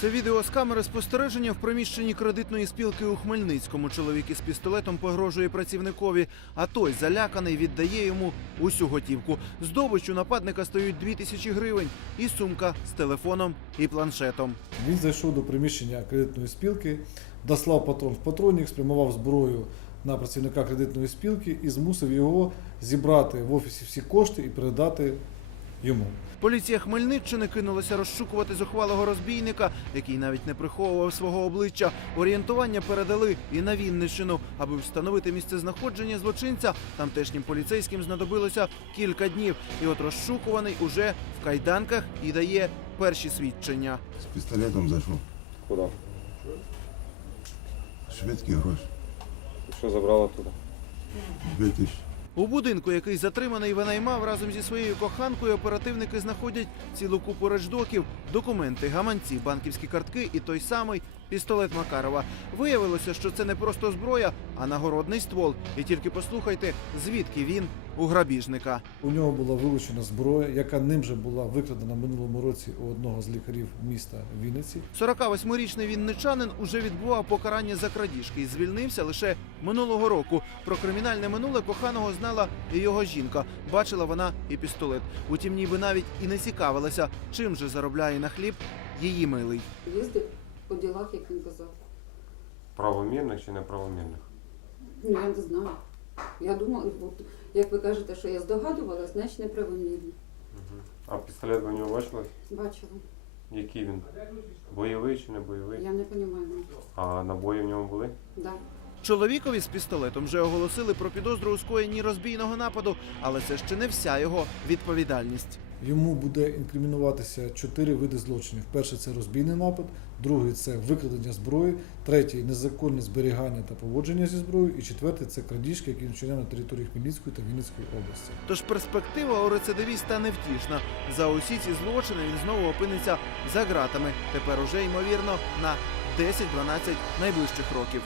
Це відео з камери спостереження в приміщенні кредитної спілки у Хмельницькому. Чоловік із пістолетом погрожує працівникові, а той, заляканий, віддає йому усю готівку. Здобиччю нападника стають 2000 гривень і сумка з телефоном і планшетом. Він зайшов до приміщення кредитної спілки, дослав патрон в патронник, спрямував зброю на працівника кредитної спілки і змусив його зібрати в офісі всі кошти і передати йому. Поліція Хмельниччини кинулася розшукувати зухвалого розбійника, який навіть не приховував свого обличчя. Орієнтування передали і на Вінниччину. Аби встановити місцезнаходження злочинця, тамтешнім поліцейським знадобилося кілька днів. І от розшукуваний уже в кайданках і дає перші свідчення. З пістолетом зайшов. Куди? Швидкі гроші. Що забрала туди? 2000. У будинку, який затриманий винаймав, разом зі своєю коханкою оперативники знаходять цілу купу речдоків, документи, гаманці, банківські картки і той самий пістолет Макарова. Виявилося, що це не просто зброя, а нагородний ствол. І тільки послухайте, звідки він у грабіжника. У нього була вилучена зброя, яка ним же була викрадена минулому році у одного з лікарів міста Вінниці. 48-річний вінничанин уже відбував покарання за крадіжки і звільнився лише минулого року. Про кримінальне минуле коханого знала і його жінка. Бачила вона і пістолет. Утім, ніби навіть і не цікавилася, чим же заробляє на хліб її милий. Їздив по ділах, як він казав. Правомірних чи неправомірних? Ну, я не знаю. Я думала, от, як ви кажете, що я здогадувалась, значить неправомірно. А пістолет ви у нього бачили? Бачила. Який він? Бойовий чи не бойовий? Я не розумію. А набої в ньому були? Да. Чоловікові з пістолетом вже оголосили про підозру у скоєнні розбійного нападу, але це ще не вся його відповідальність. Йому буде інкримінуватися 4 види злочинів. Перший – це розбійний напад, другий – це викрадення зброї, третій – незаконне зберігання та поводження зі зброєю, і четвертий – це крадіжки, які вчиняв на території Хмельницької та Вінницької області. Тож перспектива у рецидивіста невтішна. За усі ці злочини він знову опиниться за ґратами. Тепер уже, ймовірно, на 10-12 найближчих років.